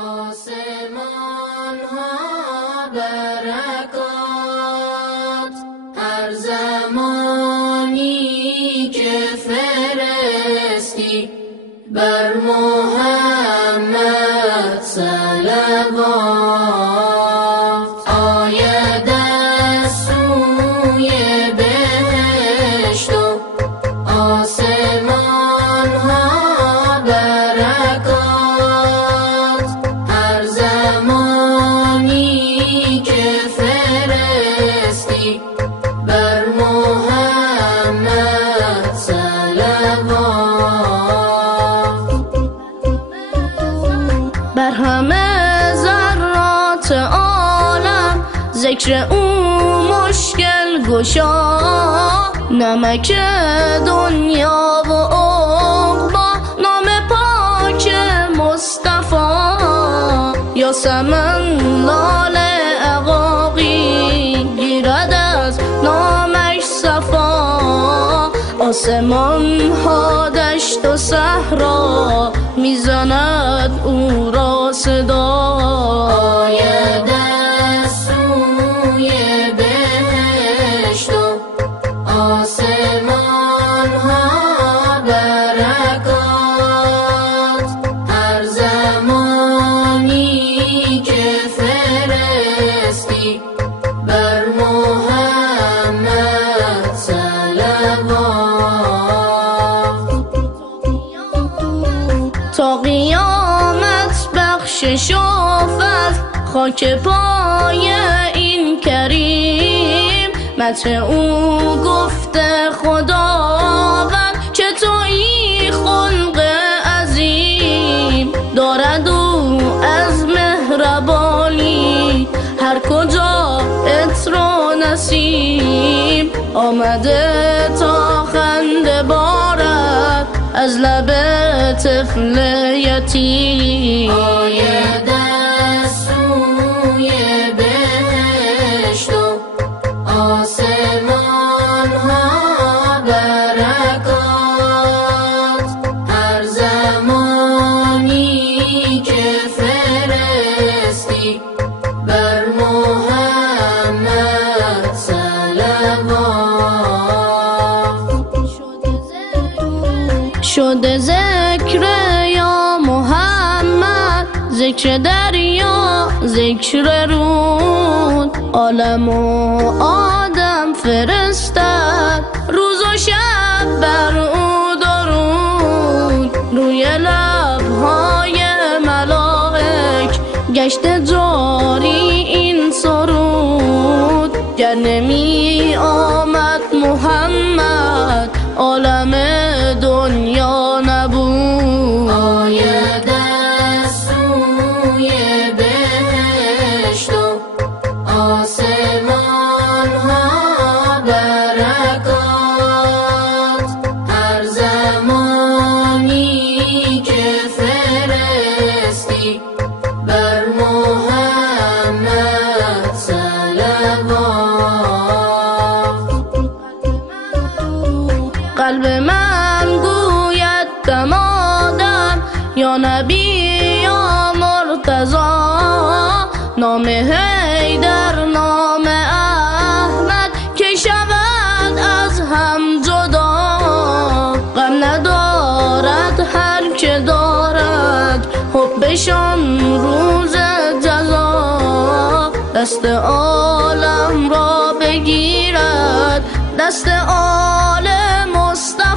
آسمان ها برکات، هر زمانی که فرستی بر محمد صلوات. آید از سوی بهشت و آسمان ها برکات، هر زمانی که فرستی بر محمد صلوات. بر همه ذرات عالم ذکر او مشکل گشا، نمک دنیا و عقبا نام پاک مصطفی. یاسمن لاله عقاقی گیرد از نامش صفا، آسمان ها دشت و صحرا میزند او را صدا. آید از سوی بهشت و آسمان ها برکات، هر زمانی که فرستی بر محمد صلوات. تا قیامت بخشش و فضل خاک پای این کریم، مدح او گفته خداوند که تویی خلق عظیم. دارد او از مهربانی هر کجا عطر و نسیم، آمده تا خنده بارد از لب طفل یتیم. آید از سوی بهشت و آسمان ها برکات، هر زمانی که فرستی بر محمد صلوات. شده ذکر یا محمد، ذکر دریا ذکر رود، عالم و آدم فرستد روز و شب بر او درود. روی لبهای ملائک گشته جاری این سرود، گر نمی آمد محمد عالم دنیا نبود. آید از سوی بهشت و آسمان ها برکات، هر زمانی که فرستی بر محمد صلوات. قلب من گوید دمادم یا نبی یا مرتضی، نام حیدر نام احمد که شود از هم جدا. غم ندارد هر که دارد حبشان روز جزا، دست عالم را بگیرد دست آل مصطفی.